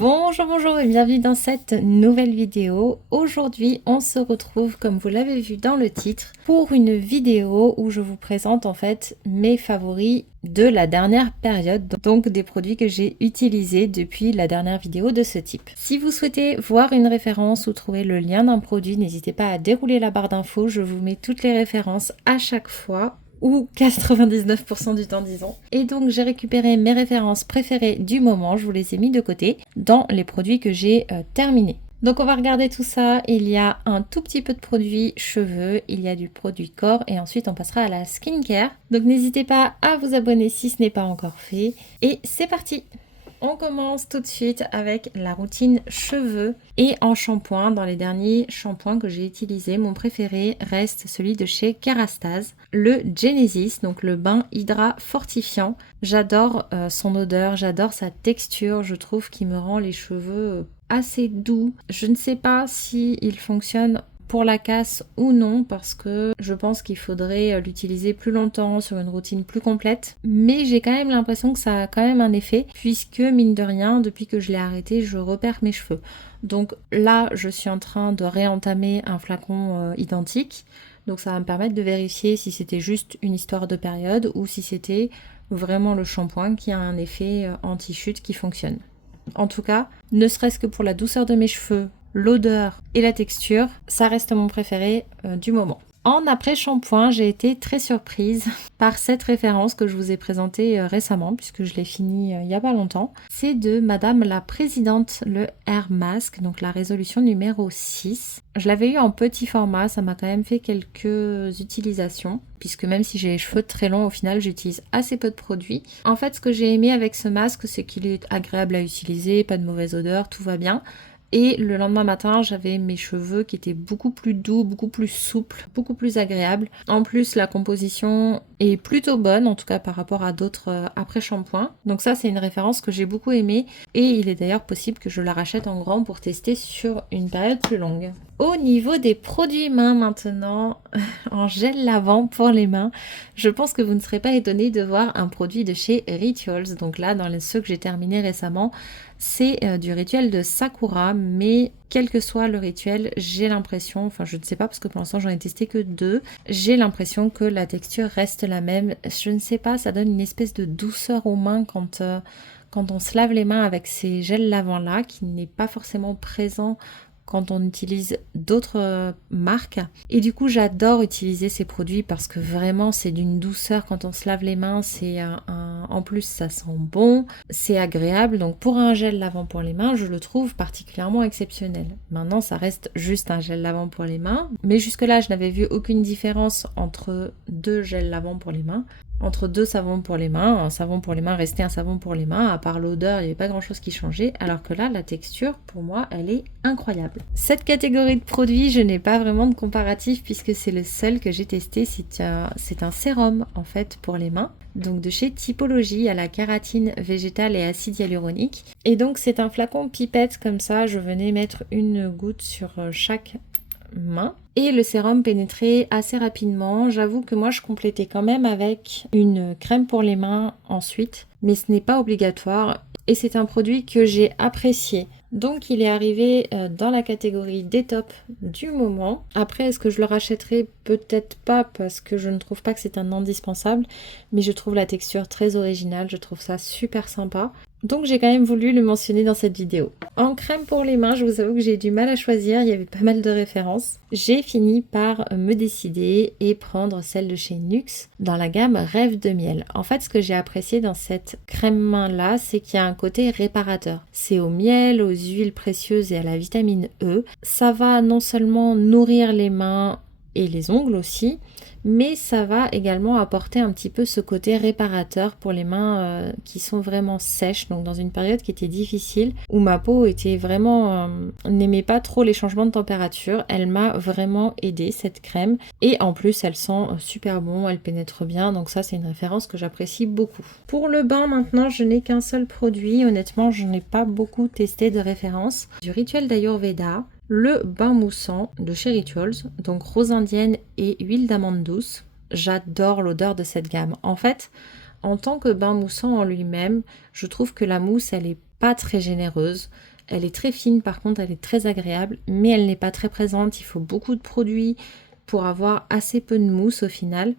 Bonjour, bonjour et bienvenue dans cette nouvelle vidéo. Aujourd'hui, on se retrouve, comme vous l'avez vu dans le titre, pour une vidéo où je vous présente en fait mes favoris de la dernière période, donc des produits que j'ai utilisés depuis la dernière vidéo de ce type. Si vous souhaitez voir une référence ou trouver le lien d'un produit, n'hésitez pas à dérouler la barre d'infos, je vous mets toutes les références à chaque fois ou 99% du temps disons. Et donc j'ai récupéré mes références préférées du moment, je vous les ai mis de côté dans les produits que j'ai terminés. Donc on va regarder tout ça, il y a un tout petit peu de produits cheveux, il y a du produit corps et ensuite on passera à la skincare. Donc n'hésitez pas à vous abonner si ce n'est pas encore fait et c'est parti! On commence tout de suite avec la routine cheveux et en shampoing. Dans les derniers shampoings que j'ai utilisés, mon préféré reste celui de chez Kerastase, le Genesis, donc le bain hydra fortifiant. J'adore son odeur, j'adore sa texture, je trouve qu'il me rend les cheveux assez doux. Je ne sais pas s'il fonctionne pour la casse ou non, parce que je pense qu'il faudrait l'utiliser plus longtemps sur une routine plus complète, mais j'ai quand même l'impression que ça a quand même un effet, puisque mine de rien, depuis que je l'ai arrêté, je repère mes cheveux. Donc là, je suis en train de réentamer un flacon identique, donc ça va me permettre de vérifier si c'était juste une histoire de période ou si c'était vraiment le shampoing qui a un effet anti-chute qui fonctionne. En tout cas, ne serait-ce que pour la douceur de mes cheveux, l'odeur et la texture, ça reste mon préféré du moment. En après-shampoing, j'ai été très surprise par cette référence que je vous ai présentée récemment, puisque je l'ai finie il n'y a pas longtemps. C'est de Madame la Présidente, le Air Mask, donc la résolution numéro 6. Je l'avais eu en petit format, ça m'a quand même fait quelques utilisations, puisque même si j'ai les cheveux très longs, au final j'utilise assez peu de produits. En fait, ce que j'ai aimé avec ce masque, c'est qu'il est agréable à utiliser, pas de mauvaise odeur, tout va bien. Et le lendemain matin, j'avais mes cheveux qui étaient beaucoup plus doux, beaucoup plus souples, beaucoup plus agréables. En plus, la composition est plutôt bonne, en tout cas par rapport à d'autres après-shampoings. Donc ça, c'est une référence que j'ai beaucoup aimée. Et il est d'ailleurs possible que je la rachète en grand pour tester sur une période plus longue. Au niveau des produits mains maintenant, en gel lavant pour les mains, je pense que vous ne serez pas étonnés de voir un produit de chez Rituals. Donc là, dans ceux que j'ai terminés récemment, c'est du rituel de Sakura, mais quel que soit le rituel, j'ai l'impression, enfin je ne sais pas parce que pour l'instant j'en ai testé que 2, j'ai l'impression que la texture reste la même. Je ne sais pas, ça donne une espèce de douceur aux mains quand on se lave les mains avec ces gels lavants là, qui n'est pas forcément présent quand on utilise d'autres marques. Et du coup, j'adore utiliser ces produits parce que vraiment, c'est d'une douceur quand on se lave les mains. En plus, ça sent bon, c'est agréable. Donc pour un gel lavant pour les mains, je le trouve particulièrement exceptionnel. Maintenant, ça reste juste un gel lavant pour les mains. Mais jusque-là, je n'avais vu aucune différence entre deux gels lavants pour les mains. Entre deux savons pour les mains, un savon pour les mains restait un savon pour les mains, à part l'odeur, il n'y avait pas grand chose qui changeait, alors que là, la texture, pour moi, elle est incroyable. Cette catégorie de produits, je n'ai pas vraiment de comparatif puisque c'est le seul que j'ai testé, c'est un sérum en fait pour les mains, donc de chez Typologie à la kératine végétale et acide hyaluronique. Et donc c'est un flacon pipette comme ça, je venais mettre une goutte sur chaque main et le sérum pénétrait assez rapidement. J'avoue que moi je complétais quand même avec une crème pour les mains ensuite, mais ce n'est pas obligatoire et c'est un produit que j'ai apprécié. Donc il est arrivé dans la catégorie des tops du moment. Après, est-ce que je le rachèterai? Peut-être pas parce que je ne trouve pas que c'est un indispensable, mais je trouve la texture très originale, je trouve ça super sympa. Donc j'ai quand même voulu le mentionner dans cette vidéo. En crème pour les mains, je vous avoue que j'ai eu du mal à choisir, il y avait pas mal de références. J'ai fini par me décider et prendre celle de chez NYX dans la gamme Rêve de miel. En fait, ce que j'ai apprécié dans cette crème main là, c'est qu'il y a un côté réparateur. C'est au miel, aux huiles précieuses et à la vitamine E. Ça va non seulement nourrir les mains et les ongles aussi, mais ça va également apporter un petit peu ce côté réparateur pour les mains qui sont vraiment sèches, donc dans une période qui était difficile, où ma peau était vraiment n'aimait pas trop les changements de température. Elle m'a vraiment aidée cette crème, et en plus elle sent super bon, elle pénètre bien, donc ça c'est une référence que j'apprécie beaucoup. Pour le bain maintenant, je n'ai qu'un seul produit, honnêtement je n'ai pas beaucoup testé de références. Du rituel d'Ayurveda, le bain moussant de chez Rituals, donc rose indienne et huile d'amande douce. J'adore l'odeur de cette gamme. En fait, en tant que bain moussant en lui-même, je trouve que la mousse, elle est pas très généreuse. Elle est très fine, par contre, elle est très agréable, mais elle n'est pas très présente. Il faut beaucoup de produits pour avoir assez peu de mousse au final.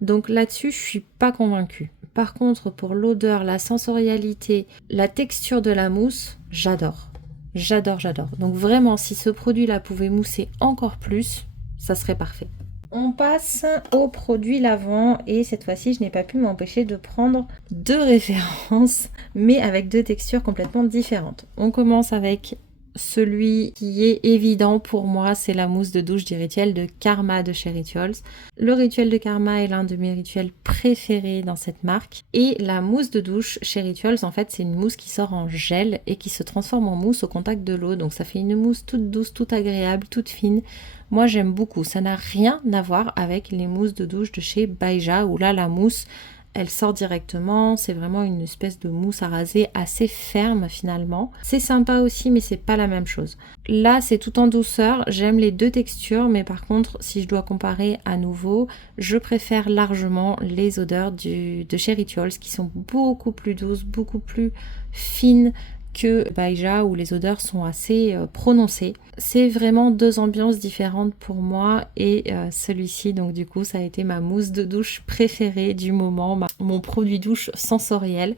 Donc là-dessus, je suis pas convaincue. Par contre, pour l'odeur, la sensorialité, la texture de la mousse, j'adore. J'adore, j'adore. Donc vraiment, si ce produit-là pouvait mousser encore plus, ça serait parfait. On passe au produit lavant et cette fois-ci, je n'ai pas pu m'empêcher de prendre deux références, mais avec deux textures complètement différentes. On commence avec celui qui est évident pour moi, c'est la mousse de douche du rituel de Karma de chez Rituals. Le rituel de Karma est l'un de mes rituels préférés dans cette marque. Et la mousse de douche chez Rituals, en fait, c'est une mousse qui sort en gel et qui se transforme en mousse au contact de l'eau. Donc ça fait une mousse toute douce, toute agréable, toute fine. Moi j'aime beaucoup, ça n'a rien à voir avec les mousses de douche de chez Baija où là la mousse elle sort directement, c'est vraiment une espèce de mousse à raser assez ferme finalement. C'est sympa aussi mais c'est pas la même chose. Là c'est tout en douceur, j'aime les deux textures mais par contre si je dois comparer à nouveau, je préfère largement les odeurs de chez Rituals qui sont beaucoup plus douces, beaucoup plus fines que Baija où les odeurs sont assez prononcées. C'est vraiment deux ambiances différentes pour moi et celui-ci donc du coup ça a été ma mousse de douche préférée du moment, mon produit douche sensoriel.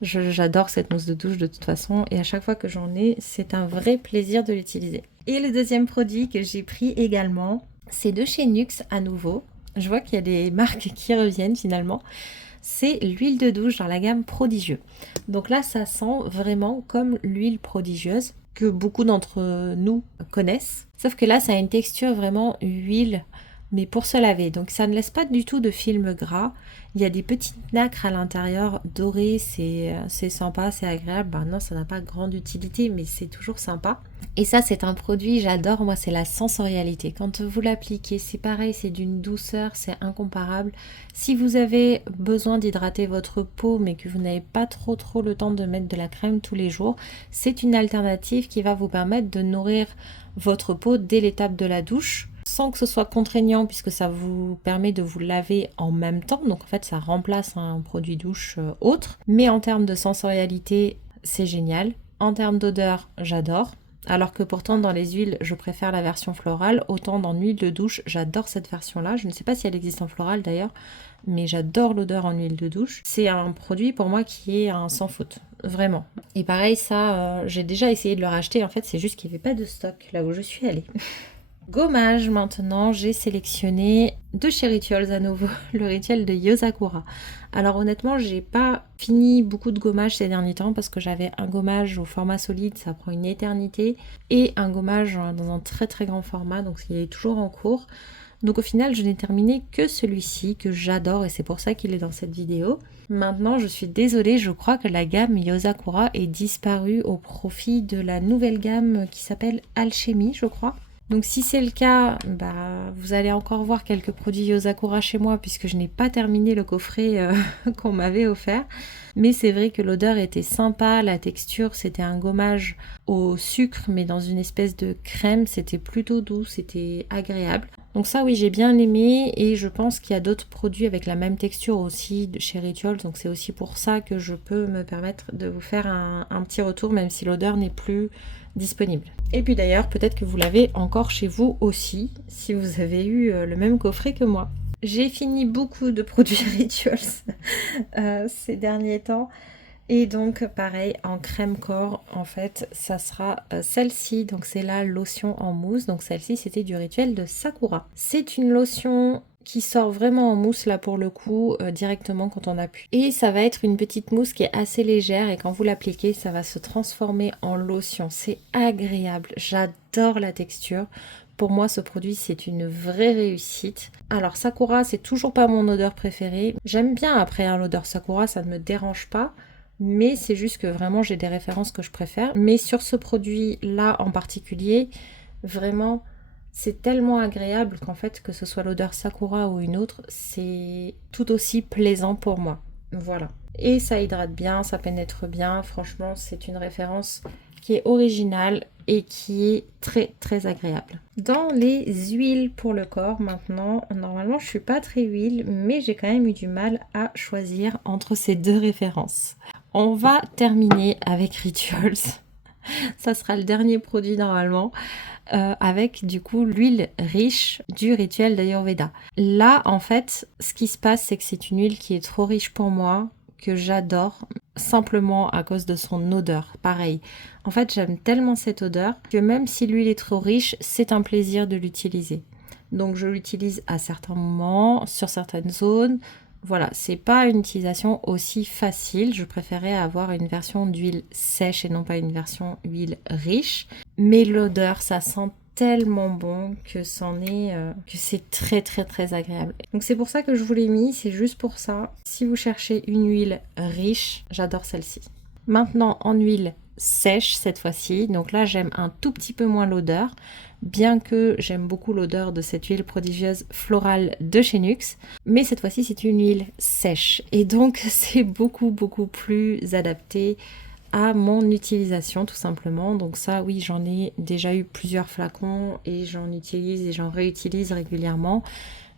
J'adore cette mousse de douche de toute façon et à chaque fois que j'en ai c'est un vrai plaisir de l'utiliser. Et le deuxième produit que j'ai pris également c'est de chez Nuxe à nouveau. Je vois qu'il y a des marques qui reviennent finalement. C'est l'huile de douche dans la gamme Prodigieux. Donc là, ça sent vraiment comme l'huile prodigieuse que beaucoup d'entre nous connaissent. Sauf que là, ça a une texture vraiment huile, mais pour se laver. Donc ça ne laisse pas du tout de film gras. Il y a des petites nacres à l'intérieur dorées, c'est sympa, c'est agréable. Ben non, ça n'a pas grande utilité, mais c'est toujours sympa. Et ça, c'est un produit, j'adore, moi, c'est la sensorialité. Quand vous l'appliquez, c'est pareil, c'est d'une douceur, c'est incomparable. Si vous avez besoin d'hydrater votre peau, mais que vous n'avez pas trop le temps de mettre de la crème tous les jours, c'est une alternative qui va vous permettre de nourrir votre peau dès l'étape de la douche, sans que ce soit contraignant puisque ça vous permet de vous laver en même temps. Donc en fait, ça remplace un produit douche autre. Mais en termes de sensorialité, c'est génial. En termes d'odeur, j'adore. Alors que pourtant dans les huiles je préfère la version florale, autant dans l'huile de douche j'adore cette version là, je ne sais pas si elle existe en florale d'ailleurs, mais j'adore l'odeur en huile de douche. C'est un produit pour moi qui est un sans faute, vraiment. Et pareil ça, j'ai déjà essayé de le racheter, en fait c'est juste qu'il n'y avait pas de stock là où je suis allée. Gommage maintenant, j'ai sélectionné de chez Rituals à nouveau, le rituel de Yozakura. Alors honnêtement, j'ai pas fini beaucoup de gommage ces derniers temps parce que j'avais un gommage au format solide, ça prend une éternité, et un gommage dans un très grand format, donc il est toujours en cours. Donc au final, je n'ai terminé que celui-ci que j'adore et c'est pour ça qu'il est dans cette vidéo. Maintenant, je suis désolée, je crois que la gamme Yozakura est disparue au profit de la nouvelle gamme qui s'appelle Alchemy, je crois. Donc si c'est le cas, vous allez encore voir quelques produits Yozakura chez moi puisque je n'ai pas terminé le coffret qu'on m'avait offert. Mais c'est vrai que l'odeur était sympa, la texture c'était un gommage au sucre mais dans une espèce de crème, c'était plutôt doux, c'était agréable. Donc ça oui j'ai bien aimé et je pense qu'il y a d'autres produits avec la même texture aussi de chez Rituals. Donc c'est aussi pour ça que je peux me permettre de vous faire un petit retour même si l'odeur n'est plus disponible. Et puis d'ailleurs peut-être que vous l'avez encore chez vous aussi si vous avez eu le même coffret que moi. J'ai fini beaucoup de produits Rituals ces derniers temps et donc pareil en crème corps en fait ça sera celle-ci, donc c'est la lotion en mousse, donc celle-ci c'était du rituel de Sakura. C'est une lotion qui sort vraiment en mousse là pour le coup directement quand on appuie. Et ça va être une petite mousse qui est assez légère et quand vous l'appliquez ça va se transformer en lotion. C'est agréable, j'adore la texture. Pour moi ce produit c'est une vraie réussite. Alors Sakura c'est toujours pas mon odeur préférée. J'aime bien après l'odeur Sakura, ça ne me dérange pas. Mais c'est juste que vraiment j'ai des références que je préfère. Mais sur ce produit là en particulier, vraiment c'est tellement agréable qu'en fait que ce soit l'odeur Sakura ou une autre, c'est tout aussi plaisant pour moi. Voilà. Et ça hydrate bien, ça pénètre bien. Franchement c'est une référence qui est originale et qui est très agréable. Dans les huiles pour le corps maintenant, normalement je suis pas très huile, mais j'ai quand même eu du mal à choisir entre ces deux références. On va terminer avec Rituals. Ça sera le dernier produit normalement. Avec du coup l'huile riche du rituel d'Ayurveda. Là, en fait, ce qui se passe, c'est que c'est une huile qui est trop riche pour moi, que j'adore, simplement à cause de son odeur. Pareil. En fait, j'aime tellement cette odeur que même si l'huile est trop riche, c'est un plaisir de l'utiliser. Donc, je l'utilise à certains moments, sur certaines zones. Voilà, c'est pas une utilisation aussi facile. Je préférais avoir une version d'huile sèche et non pas une version huile riche. Mais l'odeur, ça sent tellement bon que que c'est très très très agréable. Donc c'est pour ça que je vous l'ai mis, c'est juste pour ça. Si vous cherchez une huile riche, j'adore celle-ci. Maintenant en huile sèche cette fois-ci. Donc là j'aime un tout petit peu moins l'odeur, bien que j'aime beaucoup l'odeur de cette huile prodigieuse florale de chez Nuxe. Mais cette fois-ci c'est une huile sèche et donc c'est beaucoup plus adapté à mon utilisation tout simplement. Donc ça oui, j'en ai déjà eu plusieurs flacons et j'en utilise et j'en réutilise régulièrement.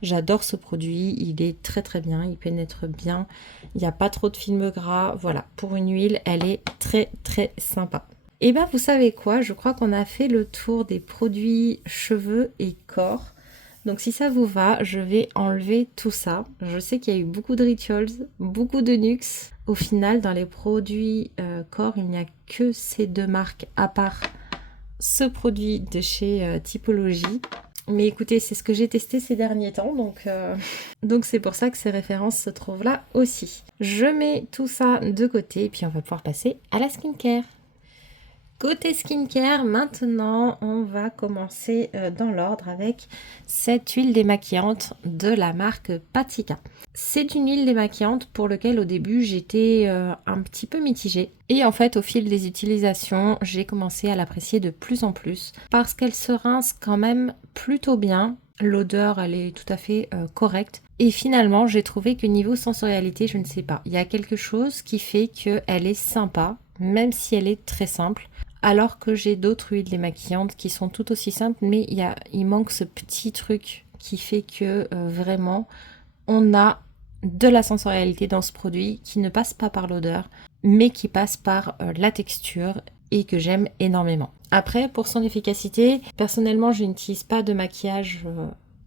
J'adore ce produit, il est très très bien, il pénètre bien, il n'y a pas trop de film gras. Voilà, pour une huile, elle est très très sympa. Et bien vous savez quoi, je crois qu'on a fait le tour des produits cheveux et corps. Donc si ça vous va, je vais enlever tout ça. Je sais qu'il y a eu beaucoup de rituals, beaucoup de Nuxe. Au final, dans les produits corps, il n'y a que ces deux marques, à part ce produit de chez Typologie. Mais écoutez, c'est ce que j'ai testé ces derniers temps, donc c'est pour ça que ces références se trouvent là aussi. Je mets tout ça de côté, et puis on va pouvoir passer à la skincare. Côté skincare, maintenant, on va commencer dans l'ordre avec cette huile démaquillante de la marque Patika. C'est une huile démaquillante pour laquelle au début j'étais un petit peu mitigée. Et en fait, au fil des utilisations, j'ai commencé à l'apprécier de plus en plus parce qu'elle se rince quand même plutôt bien. L'odeur, elle est tout à fait correcte. Et finalement, j'ai trouvé que niveau sensorialité, je ne sais pas. Il y a quelque chose qui fait qu'elle est sympa, même si elle est très simple. Alors que j'ai d'autres huiles démaquillantes qui sont tout aussi simples, mais il manque ce petit truc qui fait que vraiment, on a de la sensorialité dans ce produit qui ne passe pas par l'odeur, mais qui passe par la texture et que j'aime énormément. Après, pour son efficacité, personnellement, je n'utilise pas de maquillage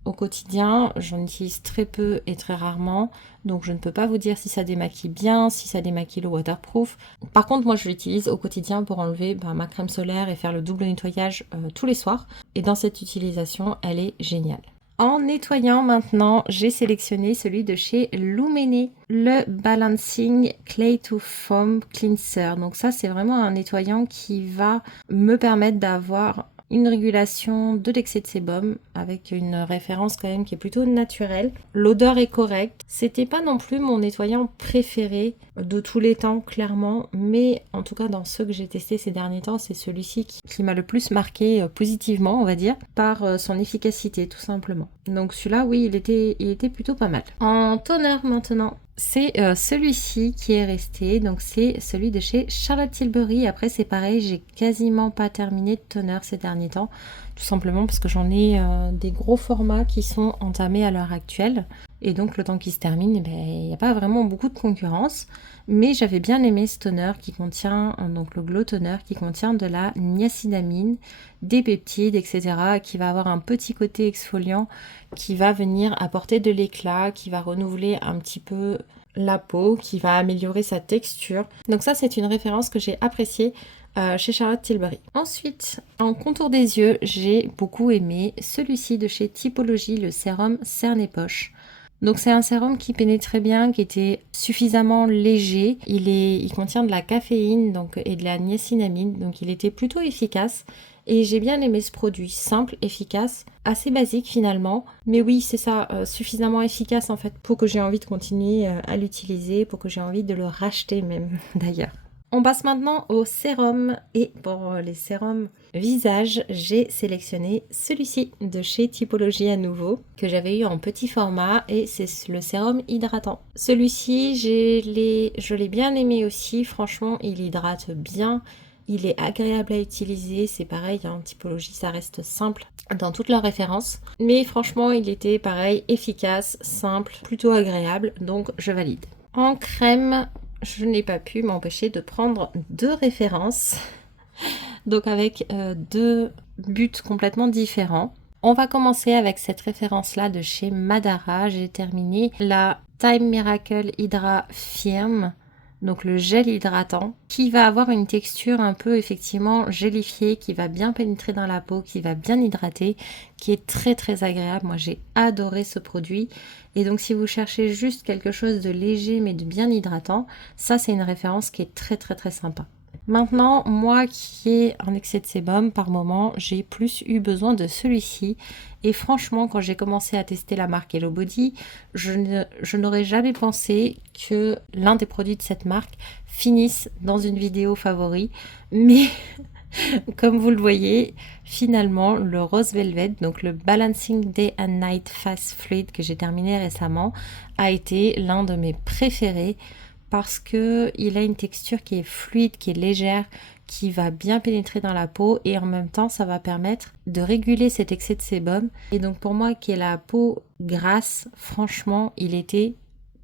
au quotidien, j'en utilise très peu et très rarement, donc je ne peux pas vous dire si ça démaquille bien, si ça démaquille le waterproof. Par contre, moi je l'utilise au quotidien pour enlever ma crème solaire et faire le double nettoyage tous les soirs, et dans cette utilisation, elle est géniale. En nettoyant maintenant, j'ai sélectionné celui de chez Lumene, le Balancing Clay to Foam Cleanser. Donc ça, c'est vraiment un nettoyant qui va me permettre d'avoir une régulation de l'excès de sébum avec une référence quand même qui est plutôt naturelle. L'odeur est correcte. C'était pas non plus mon nettoyant préféré de tous les temps clairement, mais en tout cas dans ceux que j'ai testés ces derniers temps, c'est celui-ci qui m'a le plus marqué positivement, on va dire, par son efficacité tout simplement. Donc celui-là, oui, il était plutôt pas mal. En toner maintenant. C'est celui-ci qui est resté, donc c'est celui de chez Charlotte Tilbury. Après c'est pareil, j'ai quasiment pas terminé de toner ces derniers temps, tout simplement parce que j'en ai des gros formats qui sont entamés à l'heure actuelle. Et donc le temps qui se termine, il n'y a pas vraiment beaucoup de concurrence. Mais j'avais bien aimé ce toner qui contient, donc le Glow Toner, qui contient de la niacinamide, des peptides, etc. Qui va avoir un petit côté exfoliant, qui va venir apporter de l'éclat, qui va renouveler un petit peu la peau, qui va améliorer sa texture. Donc ça, c'est une référence que j'ai appréciée chez Charlotte Tilbury. Ensuite, en contour des yeux, j'ai beaucoup aimé celui-ci de chez Typologie, le sérum Cerne-et-Poche. Donc c'est un sérum qui pénètre très bien, qui était suffisamment léger. Il contient de la caféine et de la niacinamide, donc il était plutôt efficace. Et j'ai bien aimé ce produit, simple, efficace, assez basique finalement. Mais oui, c'est ça, suffisamment efficace en fait pour que j'ai envie de continuer à l'utiliser, pour que j'ai envie de le racheter même d'ailleurs. On passe maintenant au sérum et pour les sérums visage, j'ai sélectionné celui-ci de chez Typologie à nouveau que j'avais eu en petit format et c'est le sérum hydratant. Celui-ci, je l'ai bien aimé aussi, franchement il hydrate bien, il est agréable à utiliser, c'est pareil, en Typologie ça reste simple dans toutes leurs références, mais franchement il était pareil, efficace, simple, plutôt agréable, donc je valide. En crème, je n'ai pas pu m'empêcher de prendre deux références. donc avec deux buts complètement différents. On va commencer avec cette référence-là de chez Madara. J'ai terminé la Time Miracle Hydra Firm, donc le gel hydratant, qui va avoir une texture un peu effectivement gélifiée, qui va bien pénétrer dans la peau, qui va bien hydrater, qui est très très agréable. Moi j'ai adoré ce produit. Et donc si vous cherchez juste quelque chose de léger mais de bien hydratant, ça c'est une référence qui est très très très sympa. Maintenant, moi qui ai un excès de sébum par moment, j'ai plus eu besoin de celui-ci. Et franchement, quand j'ai commencé à tester la marque Hello Body, je n'aurais jamais pensé que l'un des produits de cette marque finisse dans une vidéo favori. Mais comme vous le voyez, finalement, le Rose Velvet, donc le Balancing Day and Night Fast Fluid que j'ai terminé récemment, a été l'un de mes préférés. Parce que il a une texture qui est fluide, qui est légère, qui va bien pénétrer dans la peau et en même temps ça va permettre de réguler cet excès de sébum. Et donc pour moi qui ai la peau grasse, franchement il était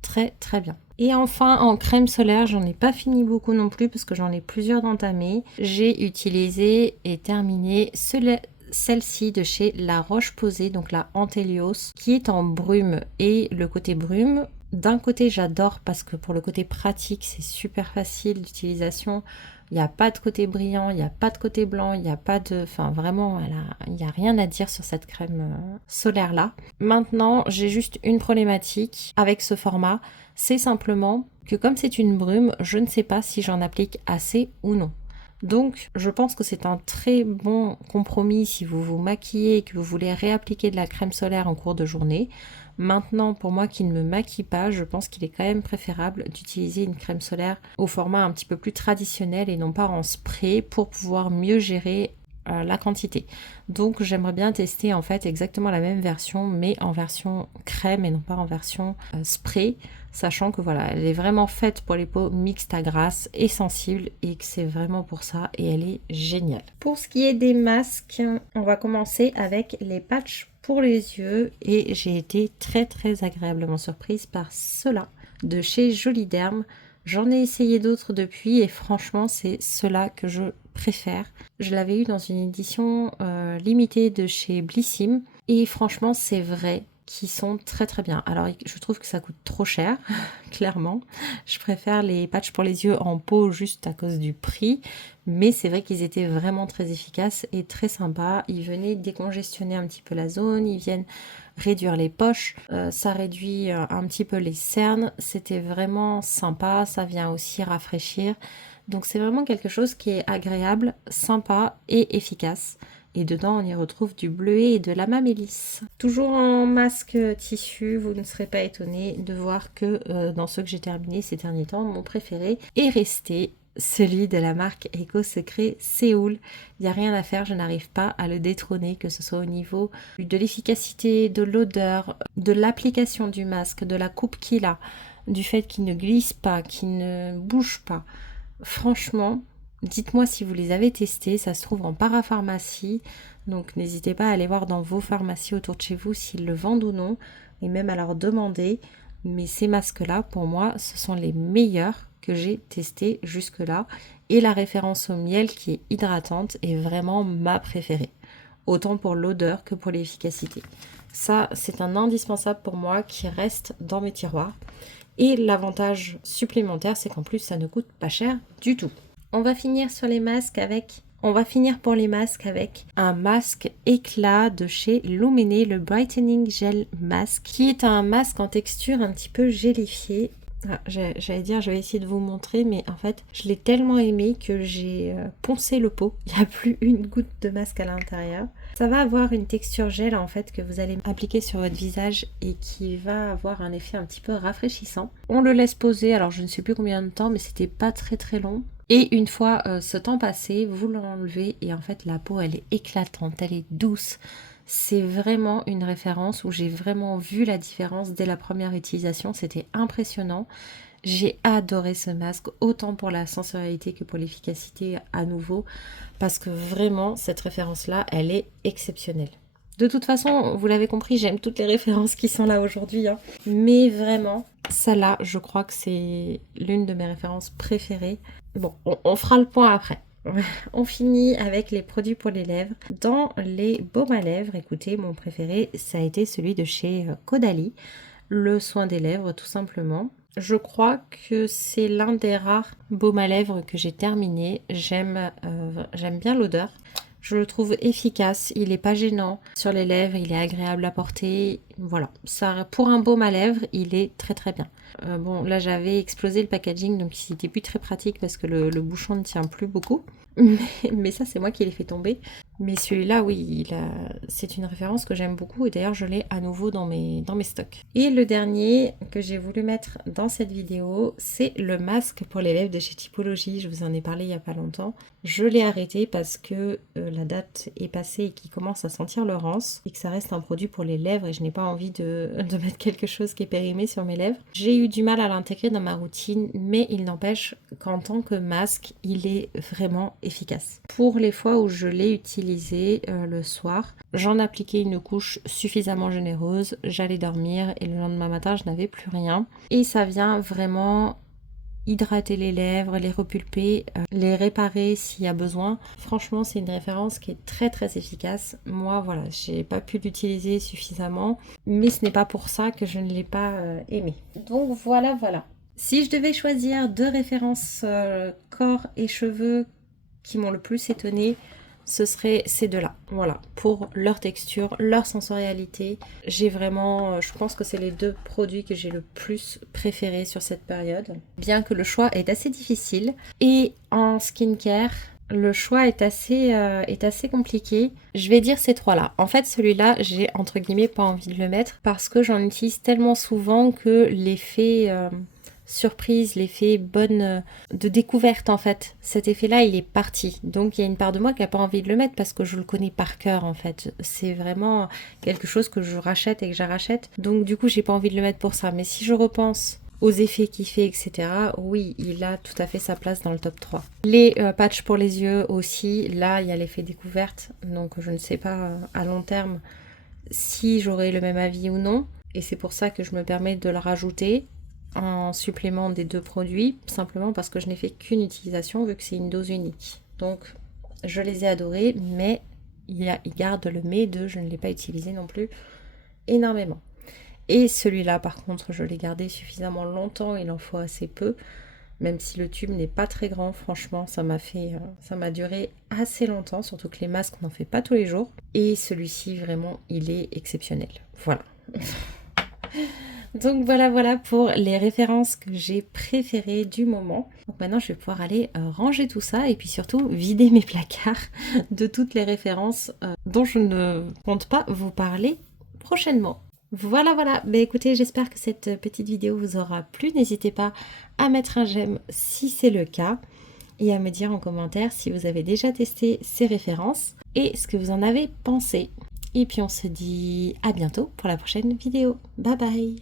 très très bien. Et enfin en crème solaire, j'en ai pas fini beaucoup non plus parce que j'en ai plusieurs d'entamées. J'ai utilisé et terminé celle-ci de chez La Roche-Posay, donc la Antelios, qui est en brume. Et le côté brume, d'un côté j'adore parce que pour le côté pratique c'est super facile d'utilisation, il n'y a pas de côté brillant, il n'y a pas de côté blanc, il n'y a pas de... Enfin vraiment, il n'y a rien à dire sur cette crème solaire là. Maintenant j'ai juste une problématique avec ce format, c'est simplement que comme c'est une brume, je ne sais pas si j'en applique assez ou non. Donc je pense que c'est un très bon compromis si vous vous maquillez et que vous voulez réappliquer de la crème solaire en cours de journée. Maintenant, pour moi qui ne me maquille pas, je pense qu'il est quand même préférable d'utiliser une crème solaire au format un petit peu plus traditionnel et non pas en spray pour pouvoir mieux gérer la quantité. Donc j'aimerais bien tester en fait exactement la même version mais en version crème et non pas en version spray, sachant que voilà, elle est vraiment faite pour les peaux mixtes à grasses et sensibles et que c'est vraiment pour ça et elle est géniale. Pour ce qui est des masques, on va commencer avec les patchs pour les yeux et j'ai été très très agréablement surprise par ceux-là de chez Joliderm. J'en ai essayé d'autres depuis et franchement c'est ceux-là que je préfère. Je l'avais eu dans une édition limitée de chez Blissim et franchement c'est vrai qu'ils sont très très bien. Alors je trouve que ça coûte trop cher, clairement. Je préfère les patchs pour les yeux en pot juste à cause du prix, mais c'est vrai qu'ils étaient vraiment très efficaces et très sympas. Ils venaient décongestionner un petit peu la zone, ils viennent réduire les poches, ça réduit un petit peu les cernes, c'était vraiment sympa, ça vient aussi rafraîchir. Donc c'est vraiment quelque chose qui est agréable, sympa et efficace. Et dedans, on y retrouve du bleuet et de la mamélis. Toujours en masque tissu, vous ne serez pas étonnés de voir que dans ceux que j'ai terminés ces derniers temps, mon préféré est resté celui de la marque Eco Secret Séoul. Il n'y a rien à faire, je n'arrive pas à le détrôner, que ce soit au niveau de l'efficacité, de l'odeur, de l'application du masque, de la coupe qu'il a, du fait qu'il ne glisse pas, qu'il ne bouge pas. Franchement, dites-moi si vous les avez testés, ça se trouve en parapharmacie, donc n'hésitez pas à aller voir dans vos pharmacies autour de chez vous s'ils le vendent ou non, et même à leur demander. Mais ces masques-là, pour moi, ce sont les meilleurs que j'ai testés jusque-là. Et la référence au miel qui est hydratante est vraiment ma préférée, autant pour l'odeur que pour l'efficacité. Ça, c'est un indispensable pour moi qui reste dans mes tiroirs. Et l'avantage supplémentaire, c'est qu'en plus, ça ne coûte pas cher du tout. On va finir pour les masques avec un masque éclat de chez Luminée, le Brightening Gel Mask, qui est un masque en texture un petit peu gélifiée. J'allais dire, je vais essayer de vous montrer, mais en fait, je l'ai tellement aimé que j'ai poncé le pot. Il n'y a plus une goutte de masque à l'intérieur. Ça va avoir une texture gel en fait que vous allez appliquer sur votre visage et qui va avoir un effet un petit peu rafraîchissant. On le laisse poser, alors je ne sais plus combien de temps, mais c'était pas très très long. Et une fois ce temps passé, vous l'enlevez et en fait la peau elle est éclatante, elle est douce. C'est vraiment une référence où j'ai vraiment vu la différence dès la première utilisation, c'était impressionnant. J'ai adoré ce masque, autant pour la sensorialité que pour l'efficacité à nouveau, parce que vraiment cette référence-là, elle est exceptionnelle. De toute façon, vous l'avez compris, j'aime toutes les références qui sont là aujourd'hui, hein. Mais vraiment, celle-là, je crois que c'est l'une de mes références préférées. Bon, on fera le point après. On finit avec les produits pour les lèvres. Dans les baumes à lèvres, écoutez, mon préféré, ça a été celui de chez Caudalie, le soin des lèvres tout simplement. Je crois que c'est l'un des rares baumes à lèvres que j'ai terminé. J'aime bien l'odeur. Je le trouve efficace, il n'est pas gênant sur les lèvres, il est agréable à porter. Voilà, ça, pour un baume à lèvres, il est très très bien. Bon, là j'avais explosé le packaging, donc il n'était plus très pratique parce que le bouchon ne tient plus beaucoup. Mais ça, c'est moi qui l'ai fait tomber. Mais celui-là, oui, c'est une référence que j'aime beaucoup et d'ailleurs, je l'ai à nouveau dans mes stocks. Et le dernier que j'ai voulu mettre dans cette vidéo, c'est le masque pour les lèvres de chez Typologie. Je vous en ai parlé il n'y a pas longtemps. Je l'ai arrêté parce que la date est passée et qu'il commence à sentir le rance et que ça reste un produit pour les lèvres et je n'ai pas envie de mettre quelque chose qui est périmé sur mes lèvres. J'ai eu du mal à l'intégrer dans ma routine, mais il n'empêche qu'en tant que masque, il est vraiment efficace. Pour les fois où je l'ai utilisé le soir, j'en appliquais une couche suffisamment généreuse, j'allais dormir et le lendemain matin, je n'avais plus rien. Et ça vient vraiment hydrater les lèvres, les repulper, les réparer s'il y a besoin. Franchement, c'est une référence qui est très très efficace. Moi, voilà, j'ai pas pu l'utiliser suffisamment, mais ce n'est pas pour ça que je ne l'ai pas aimé. Donc voilà. Si je devais choisir deux références corps et cheveux qui m'ont le plus étonnée, ce serait ces deux-là. Voilà, pour leur texture, leur sensorialité. J'ai vraiment, je pense que c'est les deux produits que j'ai le plus préférés sur cette période. Bien que le choix est assez difficile. Et en skincare, le choix est assez compliqué. Je vais dire ces trois-là. En fait, celui-là, j'ai entre guillemets pas envie de le mettre parce que j'en utilise tellement souvent que l'effet surprise, l'effet bonne de découverte en fait. Cet effet-là, il est parti. Donc il y a une part de moi qui n'a pas envie de le mettre parce que je le connais par cœur en fait. C'est vraiment quelque chose que je rachète et que j'arrachète. Donc du coup, j'ai pas envie de le mettre pour ça. Mais si je repense aux effets qu'il fait, etc., oui, il a tout à fait sa place dans le top 3. Les patchs pour les yeux aussi, là, il y a l'effet découverte. Donc je ne sais pas à long terme si j'aurai le même avis ou non. Et c'est pour ça que je me permets de le rajouter en supplément des deux produits, simplement parce que je n'ai fait qu'une utilisation vu que c'est une dose unique. Donc je les ai adorés, mais il garde le mais de je ne l'ai pas utilisé non plus énormément. Et celui-là par contre je l'ai gardé suffisamment longtemps, il en faut assez peu, même si le tube n'est pas très grand, franchement ça m'a duré assez longtemps, surtout que les masques on n'en fait pas tous les jours. Et celui-ci vraiment il est exceptionnel. Voilà. Donc voilà pour les références que j'ai préférées du moment. Donc maintenant je vais pouvoir aller ranger tout ça et puis surtout vider mes placards de toutes les références dont je ne compte pas vous parler prochainement. Voilà. Bah écoutez, j'espère que cette petite vidéo vous aura plu. N'hésitez pas à mettre un j'aime si c'est le cas et à me dire en commentaire si vous avez déjà testé ces références et ce que vous en avez pensé. Et puis on se dit à bientôt pour la prochaine vidéo. Bye bye!